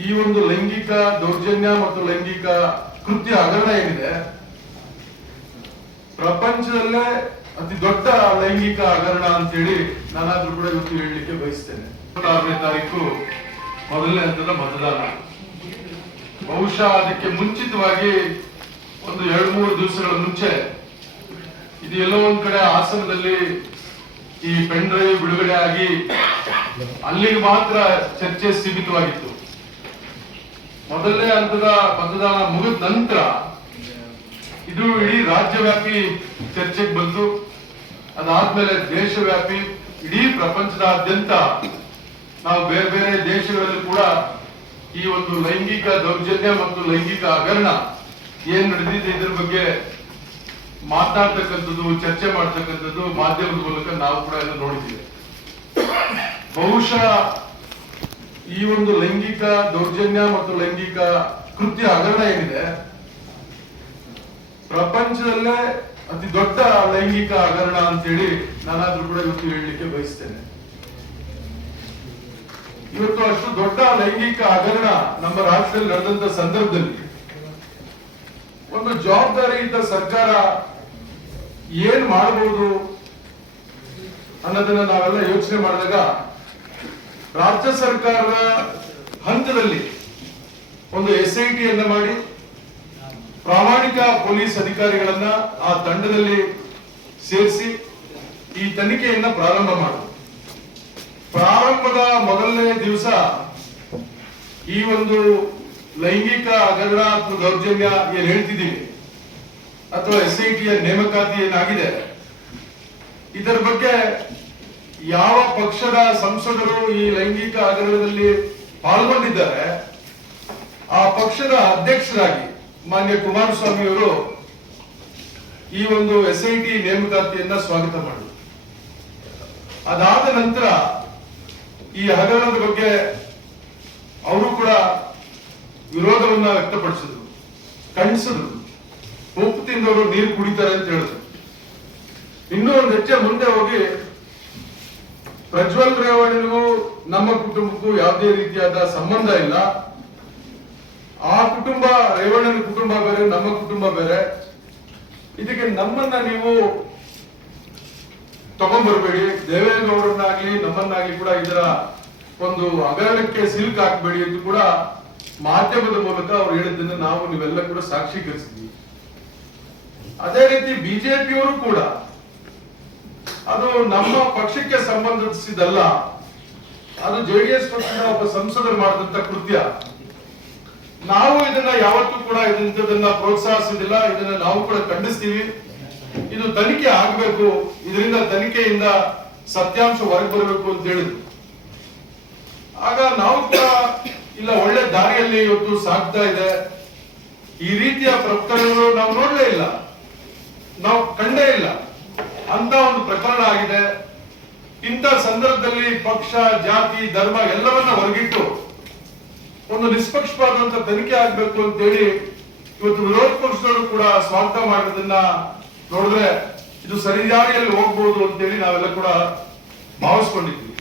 ಈ ಒಂದು ಲೈಂಗಿಕ ದೌರ್ಜನ್ಯ ಮತ್ತು ಲೈಂಗಿಕ ಕೃತ್ಯ ಹಗರಣ ಏನಿದೆ? ಪ್ರಪಂಚದಲ್ಲೇ ಅತಿ ದೊಡ್ಡ ಲೈಂಗಿಕ ಹಗರಣ ಅಂತೇಳಿ ನಾನಾದ್ರೂ ಕೂಡ ಇವತ್ತು ಹೇಳಲಿಕ್ಕೆ ಬಯಸ್ತೇನೆ. ಆರನೇ ತಾರೀಕು ಮೊದಲನೇ ಹಂತದ ಮತದಾನ. ಬಹುಶಃ ಅದಕ್ಕೆ ಮುಂಚಿತವಾಗಿ ಒಂದು ಎರಡು ಮೂರು ದಿವಸಗಳ ಮುಂಚೆ ಇದು ಎಲ್ಲೋ ಒಂದ್ ಕಡೆ ಹಾಸನದಲ್ಲಿ ಈ ಪೆನ್ ಡ್ರೈವ್ ಬಿಡುಗಡೆ ಆಗಿ ಅಲ್ಲಿಗೆ ಮಾತ್ರ ಚರ್ಚೆ ಸೀಮಿತವಾಗಿತ್ತು. ಮೊದಲನೇ ಹಂತದ ಮತದಾನ ಮುಗಿದ ನಂತರ ಇದು ಇಡೀ ರಾಜ್ಯವ್ಯಾಪಿ ಚರ್ಚೆಗೆ ಬಂತು. ಅದಾದ್ಮೇಲೆ ದೇಶವ್ಯಾಪಿ, ಇಡೀ ಪ್ರಪಂಚದಾದ್ಯಂತ ನಾವು ಬೇರೆ ಬೇರೆ ದೇಶಗಳಲ್ಲಿ ಕೂಡ ಈ ಒಂದು ಲೈಂಗಿಕ ದೌರ್ಜನ್ಯ ಮತ್ತು ಲೈಂಗಿಕ ಹಗರಣ ಏನ್ ನಡೆದಿದೆ ಇದ್ರ ಬಗ್ಗೆ ಮಾತಾಡ್ತಕ್ಕಂಥದ್ದು, ಚರ್ಚೆ ಮಾಡ್ತಕ್ಕಂಥದ್ದು ಮಾಧ್ಯಮದ ಮೂಲಕ ನಾವು ಕೂಡ ಎಲ್ಲ ನೋಡಿದ್ದೀವಿ. ಬಹುಶಃ ಈ ಒಂದು ಲೈಂಗಿಕ ದೌರ್ಜನ್ಯ ಮತ್ತು ಲೈಂಗಿಕ ಕೃತ್ಯ ಹಗರಣ ಏನಿದೆ? ಪ್ರಪಂಚದಲ್ಲೇ ಅತಿ ದೊಡ್ಡ ಲೈಂಗಿಕ ಹಗರಣ ಅಂತೇಳಿ ನಾನಾದ್ರೂ ಕೂಡ ಇವತ್ತು ಹೇಳಲಿಕ್ಕೆ ಬಯಸ್ತೇನೆ. ಇವತ್ತು ಅಷ್ಟು ದೊಡ್ಡ ಲೈಂಗಿಕ ಹಗರಣ ನಮ್ಮ ರಾಜ್ಯದಲ್ಲಿ ನಡೆದಂತ ಸಂದರ್ಭದಲ್ಲಿ ಒಂದು ಜವಾಬ್ದಾರಿಯುತ ಸರ್ಕಾರ ಏನ್ ಮಾಡಬಹುದು ಅನ್ನೋದನ್ನ ನಾವೆಲ್ಲ ಯೋಚನೆ ಮಾಡಿದಾಗ ರಾಜ್ಯ ಸರ್ಕಾರದ ಹಂತದಲ್ಲಿ ಒಂದು ಎಸ್ ಐ ಟಿಯನ್ನು ಮಾಡಿ ಪ್ರಾಮಾಣಿಕ ಪೊಲೀಸ್ ಅಧಿಕಾರಿಗಳನ್ನ ಆ ತಂಡದಲ್ಲಿ ಸೇರಿಸಿ ಈ ತನಿಖೆಯನ್ನ ಪ್ರಾರಂಭ ಮಾಡುದು. ಪ್ರಾರಂಭದ ಮೊದಲನೇ ದಿವಸ ಈ ಒಂದು ಲೈಂಗಿಕ ಹಗರಣ ಅಥವಾ ದೌರ್ಜನ್ಯ ಏನ್ ಹೇಳ್ತಿದ್ದೀವಿ ಅಥವಾ ಎಸ್ ಐ ಟಿಯ ನೇಮಕಾತಿ ಏನಾಗಿದೆ ಇದರ ಬಗ್ಗೆ ಯಾವ ಪಕ್ಷದ ಸಂಸದರು ಈ ಲೈಂಗಿಕ ಹಗರಣದಲ್ಲಿ ಪಾಲ್ಗೊಂಡಿದ್ದಾರೆ, ಆ ಪಕ್ಷದ ಅಧ್ಯಕ್ಷರಾಗಿ ಮಾನ್ಯ ಕುಮಾರಸ್ವಾಮಿ ಅವರು ಈ ಒಂದು ಎಸ್ ಐ ಟಿ ನೇಮಕಾತಿಯನ್ನ ಸ್ವಾಗತ ಮಾಡಿದರು. ಅದಾದ ನಂತರ ಈ ಹಗರಣದ ಬಗ್ಗೆ ಅವರು ಕೂಡ ವಿರೋಧವನ್ನ ವ್ಯಕ್ತಪಡಿಸಿದ್ರು, ಖಂಡಿಸಿದ್ರು. ಉಪ್ಪು ತಿಂದವರು ನೀರು ಕುಡಿತಾರೆ ಅಂತ ಹೇಳಿದ್ರು. ಇನ್ನೂ ಒಂದು ಹೆಜ್ಜೆ ಮುಂದೆ ಹೋಗಿ ಪ್ರಜ್ವಲ್ ರೇವಣಿಗೂ ನಮ್ಮ ಕುಟುಂಬಕ್ಕೂ ಯಾವುದೇ ರೀತಿಯಾದ ಸಂಬಂಧ ಇಲ್ಲ. ಆ ಕುಟುಂಬ ರೇವಣ್ಣನ ಕುಟುಂಬ ಬೇರೆ, ನಮ್ಮ ಕುಟುಂಬ ಬೇರೆ. ಇದಕ್ಕೆ ನಮ್ಮನ್ನ ನೀವು ತಗೊಂಡ್ಬರ್ಬೇಡಿ ದೇವೇಗೌಡರನ್ನಾಗ್ಲಿ, ನಮ್ಮನ್ನಾಗ್ಲಿ ಕೂಡ ಇದರ ಒಂದು ಅಗಲಕ್ಕೆ ಸಿಲ್ಕ್ ಹಾಕ್ಬೇಡಿ ಎಂದು ಕೂಡ ಮಾಧ್ಯಮದ ಮೂಲಕ ಅವ್ರು ಹೇಳಿದ್ದನ್ನು ನಾವು ನೀವೆಲ್ಲ ಕೂಡ ಸಾಕ್ಷೀಕರಿಸಿದ್ವಿ. ಅದೇ ರೀತಿ ಬಿಜೆಪಿಯವರು ಕೂಡ ಅದು ನಮ್ಮ ಪಕ್ಷಕ್ಕೆ ಸಂಬಂಧಿಸಿದಲ್ಲ. ಅದು ಜೆಡಿಎಸ್ ಪಕ್ಷದ ಒಬ್ಬ ಸಂಸದರು ಮಾಡಿದಂತ ಕೃತ್ಯ. ನಾವು ಇದನ್ನ ಯಾವತ್ತೂ ಕೂಡ ಇದನ್ನ ಪ್ರೋತ್ಸಾಹಿಸಿದಿಲ್ಲ. ಇದನ್ನ ನಾವು ಕೂಡ ಖಂಡಿಸ್ತೀವಿ. ಇದು ತನಿಖೆ ಆಗ್ಬೇಕು. ಇದರಿಂದ ತನಿಖೆಯಿಂದ ಸತ್ಯಾಂಶ ಹೊರಗೆ ಬರಬೇಕು ಅಂತ ಹೇಳಿದ್ರು. ಆಗ ನಾವು ಕೂಡ ಇಲ್ಲ, ಒಳ್ಳೆ ದಾರಿಯಲ್ಲಿ ಇವತ್ತು ಸಾಗ್ತಾ ಇದೆ. ಈ ರೀತಿಯ ಪ್ರಕರಣಗಳು ನಾವು ನೋಡಲೇ ಇಲ್ಲ. ನಾವು ಕಂಡೇ ಇಲ್ಲ. ಅಂತ ಒಂದು ಪ್ರಕರಣ ಆಗಿದೆ. ಇಂಥ ಸಂದರ್ಭದಲ್ಲಿ ಪಕ್ಷ, ಜಾತಿ, ಧರ್ಮ ಎಲ್ಲವನ್ನ ಹೊರಗಿಟ್ಟು ಒಂದು ನಿಷ್ಪಕ್ಷವಾದಂತ ತನಿಖೆ ಆಗ್ಬೇಕು ಅಂತೇಳಿ ಇವತ್ತು ವಿರೋಧ ಪಕ್ಷದವರು ಕೂಡ ಸ್ವಾಗತ ಮಾಡೋದನ್ನ ನೋಡಿದ್ರೆ ಇದು ಸರಿಯಾಗಿಯಲ್ಲಿ ಹೋಗ್ಬೋದು ಅಂತೇಳಿ ನಾವೆಲ್ಲ ಕೂಡ ಭಾವಿಸ್ಕೊಂಡಿದ್ವಿ